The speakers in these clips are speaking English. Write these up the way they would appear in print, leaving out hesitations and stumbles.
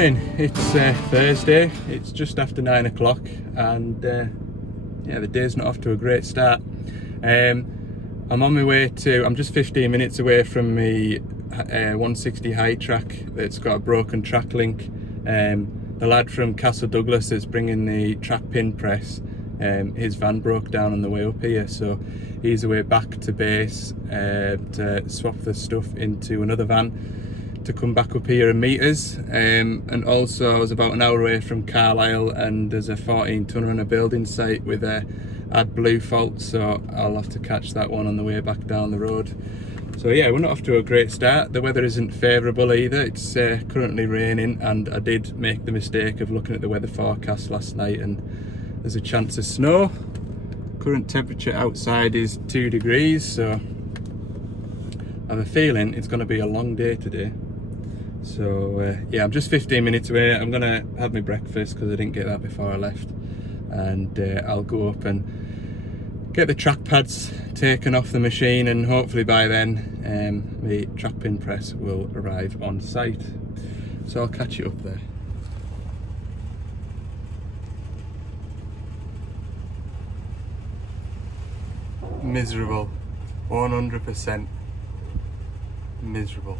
Morning, it's Thursday, it's just after 9 o'clock and yeah, the day's not off to a great start. I'm on my way I'm just 15 minutes away from the 160 high track that's got a broken track link. The lad from Castle Douglas that's bringing the track pin press, his van broke down on the way up here, so he's away back to base to swap the stuff into another van to come back up here and meet us. And also I was about an hour away from Carlisle and there's a 14 tonner on a building site with a AdBlue fault, so I'll have to catch that one on the way back down the road. So yeah, we're not off to a great start. The weather isn't favourable either. It's currently raining, and I did make the mistake of looking at the weather forecast last night and there's a chance of snow. Current temperature outside is 2 degrees, so I have a feeling it's going to be a long day today. So yeah, I'm just 15 minutes away. I'm going to have my breakfast because I didn't get that before I left, and I'll go up and get the track pads taken off the machine, and hopefully by then the track pin press will arrive on site. So I'll catch you up there. Miserable, 100% miserable.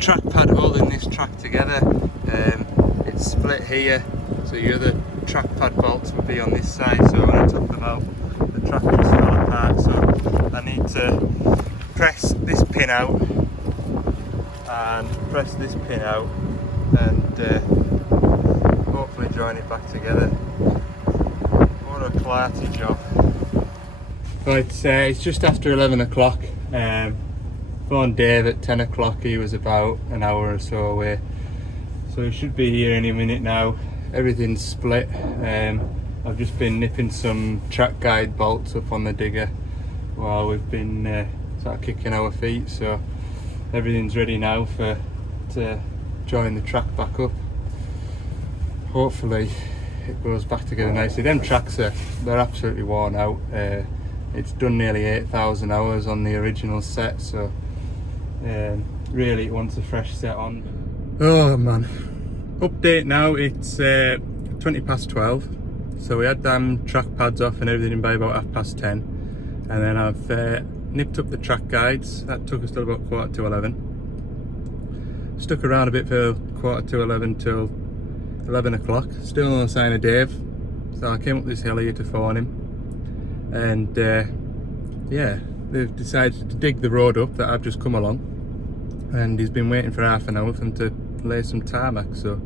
Track pad holding this track together. It's split here, so your other track pad bolts would be on this side, so when I took them out the track just fell apart, so I need to press this pin out and press this pin out and hopefully join it back together. What a clarty job. Right, it's just after 11 o'clock. Phoned Dave at 10 o'clock, he was about an hour or so away, so he should be here any minute now. Everything's split. I've just been nipping some track guide bolts up on the digger while we've been sort of kicking our feet, so everything's ready now to join the track back up. Hopefully it goes back together nicely. Them tracks they're absolutely worn out. It's done nearly 8,000 hours on the original set, so really it wants a fresh set on. Oh man, update now, it's 20 past 12, so we had them track pads off and everything by about 10:30, and then I've nipped up the track guides. That took us till about 11:15. Stuck around a bit for 11:15 till 11 o'clock, still no sign of Dave, so I came up this hill here to phone him, and yeah, they've decided to dig the road up that I've just come along, and he's been waiting for half an hour for them to lay some tarmac. So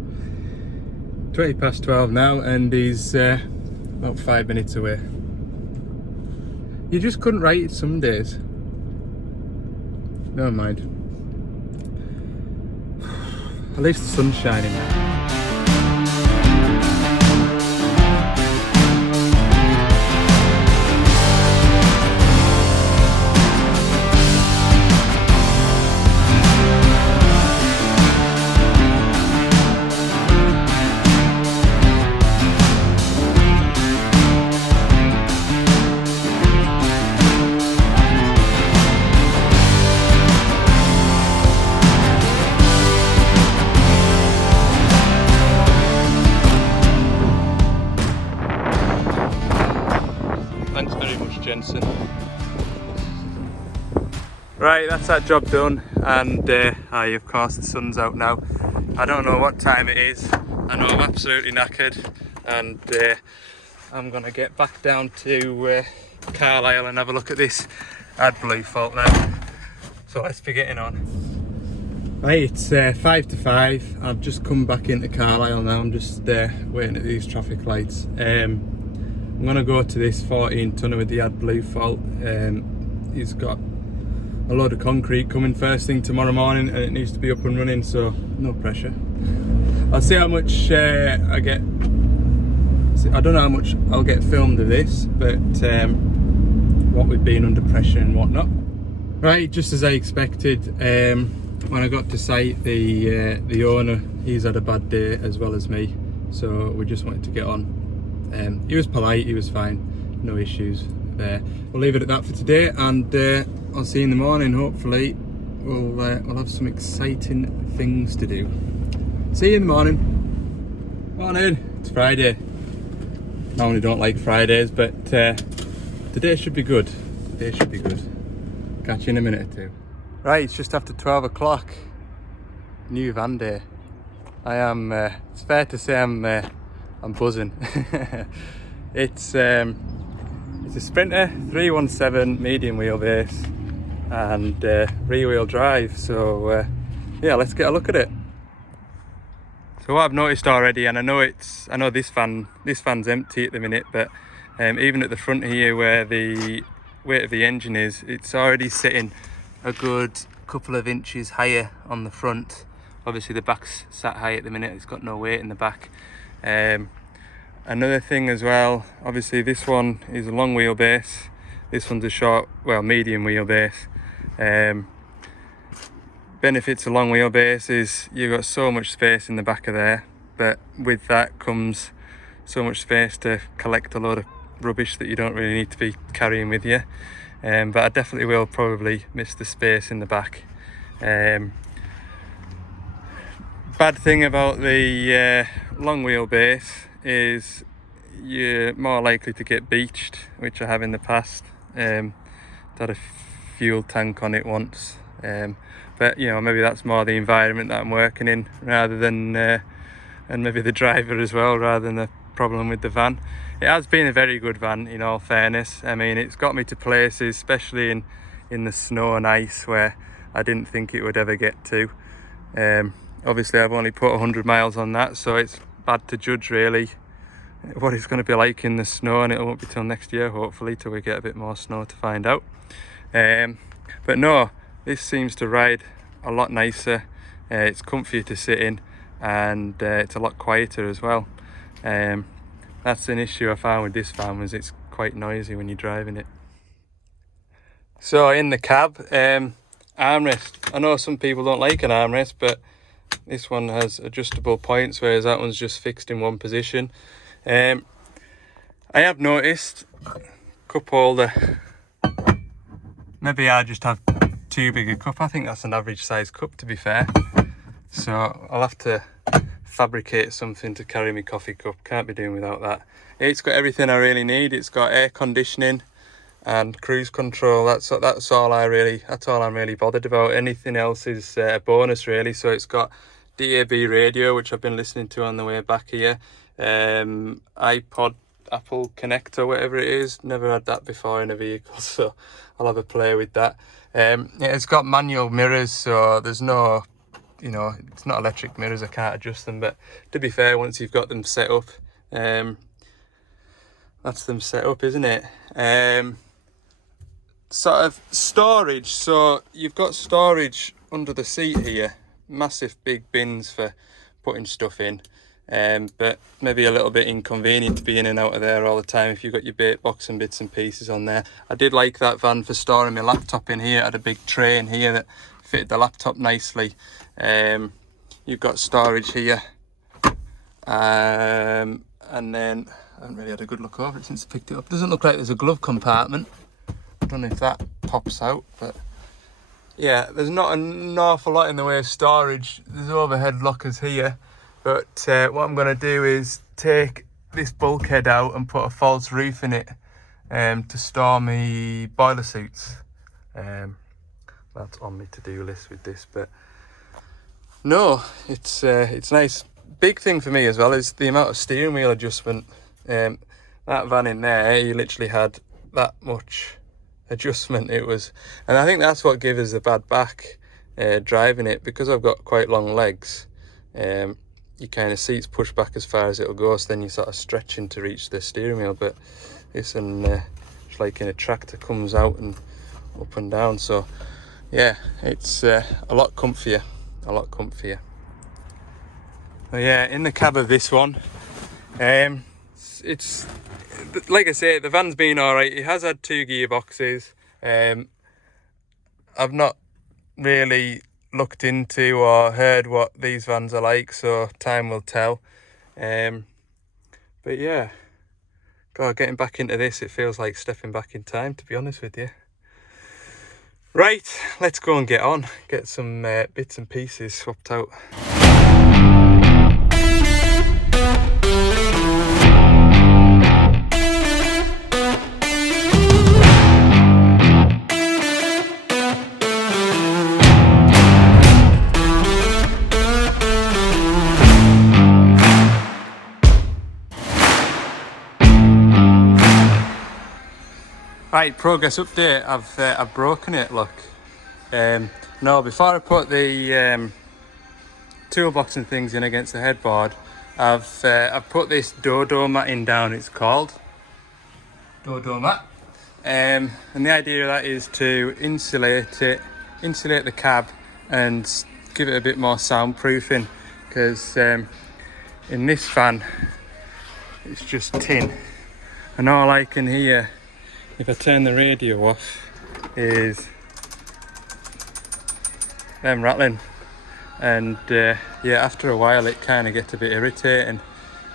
20 past 12 now, and he's about 5 minutes away. You just couldn't write it some days. Never mind. At least the sun's shining now. Thanks very much, Jensen. Right, that's that job done, and of course the sun's out now. I don't know what time it is. I know I'm absolutely knackered, and I'm gonna get back down to Carlisle and have a look at this AdBlue fault now. So let's be getting on. Right, it's 5 to 5. I've just come back into Carlisle now. I'm just waiting at these traffic lights. I'm gonna go to this 14 tonner with the AdBlue fault. He's got a load of concrete coming first thing tomorrow morning, and it needs to be up and running, so no pressure. I'll see how much I get. I don't know how much I'll get filmed of this, but what we've been under pressure and whatnot. Right, just as I expected, when I got to site, the owner, he's had a bad day as well as me, so we just wanted to get on. He was polite, he was fine, no issues there. We'll leave it at that for today, and I'll see you in the morning. Hopefully we'll have some exciting things to do. See you in the morning. Morning, it's Friday. Normally don't like Fridays, but today should be good. Today should be good. Catch you in a minute or two. Right, it's just after 12 o'clock. New van day. I am, it's fair to say I'm buzzing. It's a Sprinter 317 medium wheelbase and rear wheel drive. So yeah, let's get a look at it. So what I've noticed already, and I know this van's empty at the minute, but even at the front here where the weight of the engine is, it's already sitting a good couple of inches higher on the front. Obviously the back's sat high at the minute, it's got no weight in the back. Another thing as well, obviously this one is a long wheelbase, this one's a medium wheelbase. Benefits of long wheelbase is you've got so much space in the back of there, but with that comes so much space to collect a load of rubbish that you don't really need to be carrying with you. But I definitely will probably miss the space in the back. Bad thing about the long wheelbase is you're more likely to get beached, which I have in the past. Had a fuel tank on it once, but you know, maybe that's more the environment that I'm working in rather than and maybe the driver as well, rather than the problem with the van. It has been a very good van, in all fairness. I mean, it's got me to places, especially in the snow and ice, where I didn't think it would ever get to. Obviously I've only put 100 miles on that, so it's bad to judge really what it's going to be like in the snow, and it won't be till next year hopefully till we get a bit more snow to find out. But no, this seems to ride a lot nicer. It's comfier to sit in, and it's a lot quieter as well. That's an issue I found with this van, was it's quite noisy when you're driving it. So in the cab, armrest. I know some people don't like an armrest, but this one has adjustable points, whereas that one's just fixed in one position. I have noticed cup holder. Maybe I just have too big a cup. I think that's an average size cup, to be fair. So I'll have to fabricate something to carry my coffee cup. Can't be doing without that. It's got everything I really need. It's got air conditioning and cruise control. That's all I'm really bothered about. Anything else is a bonus really. So it's got DAB radio, which I've been listening to on the way back here. iPod, Apple Connect or whatever it is. Never had that before in a vehicle, so I'll have a play with that. It's got manual mirrors, so there's no, you know, it's not electric mirrors, I can't adjust them, but to be fair, once you've got them set up, that's them set up, isn't it? Sort of storage, so you've got storage under the seat here, massive big bins for putting stuff in, but maybe a little bit inconvenient to be in and out of there all the time if you've got your bait box and bits and pieces on there. I did like that van for storing my laptop in here. It had a big tray in here that fitted the laptop nicely. You've got storage here, and then I haven't really had a good look over it since I picked it up. Doesn't look like there's a glove compartment. I don't know if that pops out, but yeah, there's not an awful lot in the way of storage. There's overhead lockers here, but what I'm going to do is take this bulkhead out and put a false roof in it to store my boiler suits. That's on my to-do list with this, but no, it's nice. Big thing for me as well is the amount of steering wheel adjustment. That van in there, you literally had that much adjustment. It was, and I think that's what gives us a bad back driving it, because I've got quite long legs. You kind of seats push back as far as it'll go, so then you're sort of stretching to reach the steering wheel. But this one, it's like in a tractor, comes out and up and down. So yeah, it's a lot comfier. But yeah, in the cab of this one, it's like I say, the van's been all right. It has had 2 gearboxes. I I've not really looked into or heard what these vans are like, so time will tell. But yeah, God, getting back into this, it feels like stepping back in time, to be honest with you. Right, let's go and get some bits and pieces swapped out. Right, progress update. I've broken it. Look, no. Before I put the toolbox and things in against the headboard, I've put this dodo matting down. It's called dodo mat, and the idea of that is to insulate the cab, and give it a bit more soundproofing. Because in this van, it's just tin, and all I can hear, if I turn the radio off, is them rattling, and yeah, after a while it kind of gets a bit irritating.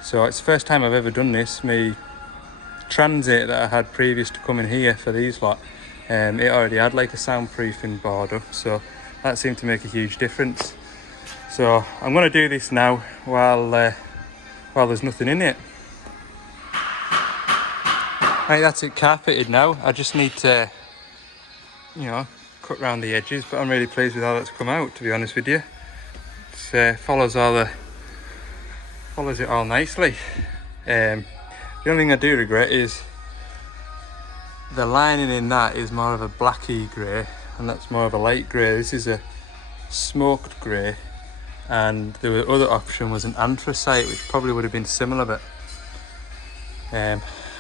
So it's the first time I've ever done this. My Transit that I had previous to coming here for these lot, it already had like a soundproofing board up, so that seemed to make a huge difference. So I'm going to do this now while there's nothing in it. Right, that's it carpeted now. I just need to, cut round the edges, but I'm really pleased with how that's come out, to be honest with you. It follows it all nicely. The only thing I do regret is the lining in that is more of a blacky grey, and that's more of a light grey. This is a smoked grey, and the other option was an anthracite, which probably would have been similar, but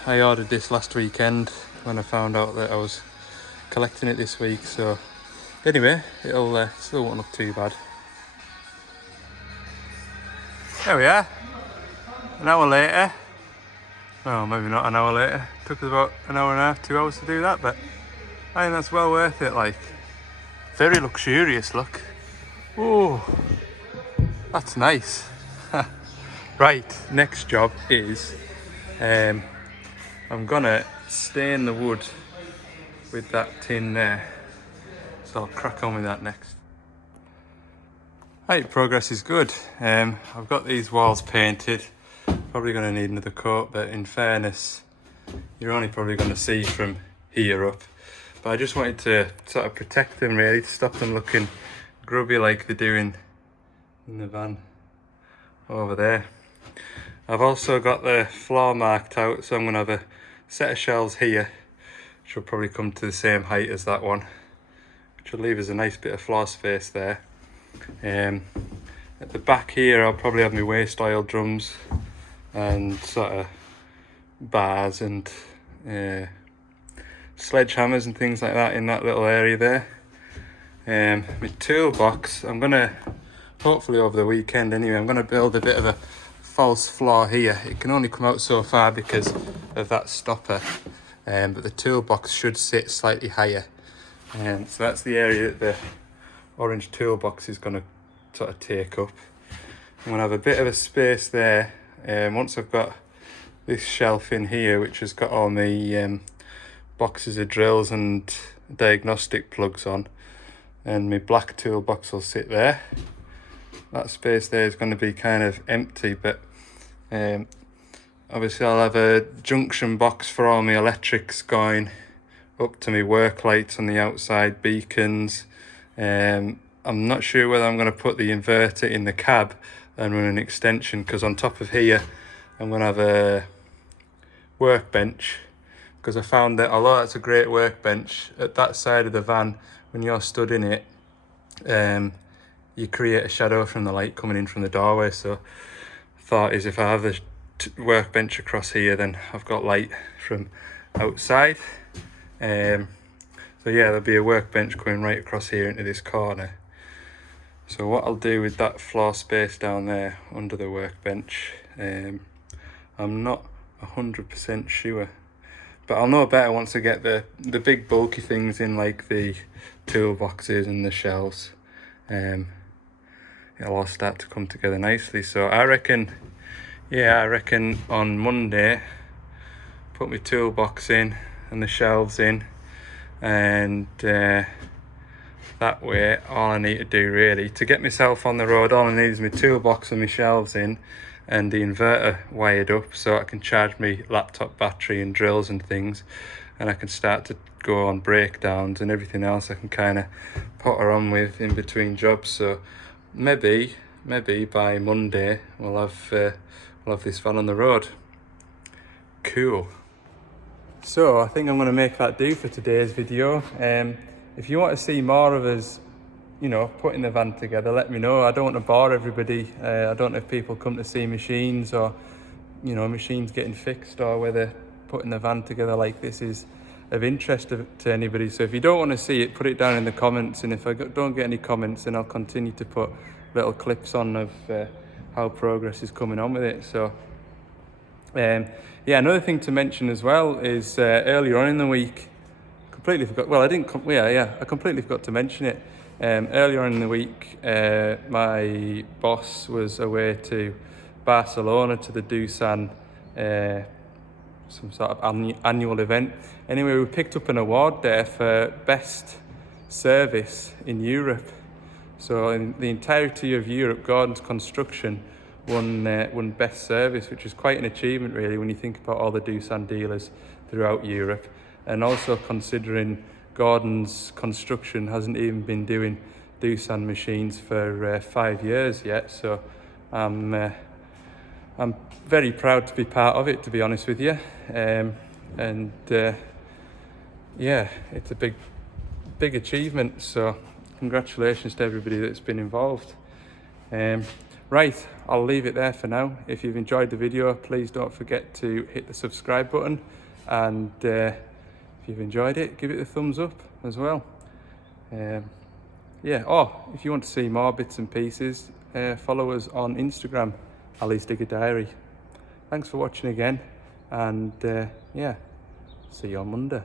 I ordered this last weekend when I found out that I was collecting it this week. So anyway, it'll still won't look too bad. There we are, an hour later. Well, maybe not an hour later. It took us about an hour and a half, 2 hours to do that, but I think that's well worth it. Like, very luxurious look. Oh, that's nice. Right, next job is I'm gonna stain the wood with that tin there, so I'll crack on with that next. Right, progress is good. I've got these walls painted. Probably going to need another coat, but in fairness, you're only probably going to see from here up. But I just wanted to sort of protect them, really, to stop them looking grubby like they're doing in the van over there. I've also got the floor marked out, so I'm going to have a set of shelves here, which will probably come to the same height as that one, which will leave us a nice bit of floor space there. At the back here, I'll probably have my waste oil drums and sort of bars and sledgehammers and things like that in that little area there. My toolbox, I'm gonna, hopefully over the weekend anyway, I'm gonna build a bit of a false floor here. It can only come out so far because of that stopper, but the toolbox should sit slightly higher, so that's the area that the orange toolbox is going to sort of take up. I'm going to have a bit of a space there. Once I've got this shelf in here, which has got all my boxes of drills and diagnostic plugs on, and my black toolbox will sit there. That space there is going to be kind of empty, but obviously I'll have a junction box for all my electrics going up to my work lights on the outside, beacons. I'm not sure whether I'm going to put the inverter in the cab and run an extension, because on top of here I'm going to have a workbench, because I found that although that's a great workbench, at that side of the van, when you're stood in it, you create a shadow from the light coming in from the doorway. So thought is, if I have the workbench across here, then I've got light from outside. So yeah, there'll be a workbench going right across here into this corner. So what I'll do with that floor space down there under the workbench, I'm not 100% sure, But I'll know better once I get the big bulky things in, like the toolboxes and the shelves. It'll all start to come together nicely. So I reckon on Monday, put my toolbox in and the shelves in, and that way all I need to do really to get myself on the road, all I need is my toolbox and my shelves in and the inverter wired up so I can charge my laptop battery and drills and things, and I can start to go on breakdowns, and everything else I can kind of potter on with in between jobs. So maybe by Monday we'll have this van on the road. Cool. So I think I'm going to make that do for today's video. If you want to see more of us, you know, putting the van together, let me know. I don't want to bore everybody. I don't know if people come to see machines, or, you know, machines getting fixed, or whether putting the van together like this is of interest to anybody. So if you don't want to see it, put it down in the comments, and if I don't get any comments, then I'll continue to put little clips on of how progress is coming on with it. So yeah, another thing to mention as well is earlier on in the week, completely forgot, well I completely forgot to mention it. Earlier on in the week, my boss was away to Barcelona to the Doosan, some sort of annual event. Anyway, we picked up an award there for best service in Europe. So in the entirety of Europe, Gordon's Construction won best service, which is quite an achievement really when you think about all the Doosan dealers throughout Europe, and also considering Gordon's Construction hasn't even been doing Doosan machines for 5 years yet. So I'm very proud to be part of it, to be honest with you. Yeah, it's a big achievement. So congratulations to everybody that's been involved. Right, I'll leave it there for now. If you've enjoyed the video, please don't forget to hit the subscribe button, and if you've enjoyed it, give it a thumbs up as well. Yeah, if you want to see more bits and pieces, follow us on Instagram, Ali's Digger Diary. Thanks for watching again, and yeah, see you on Monday.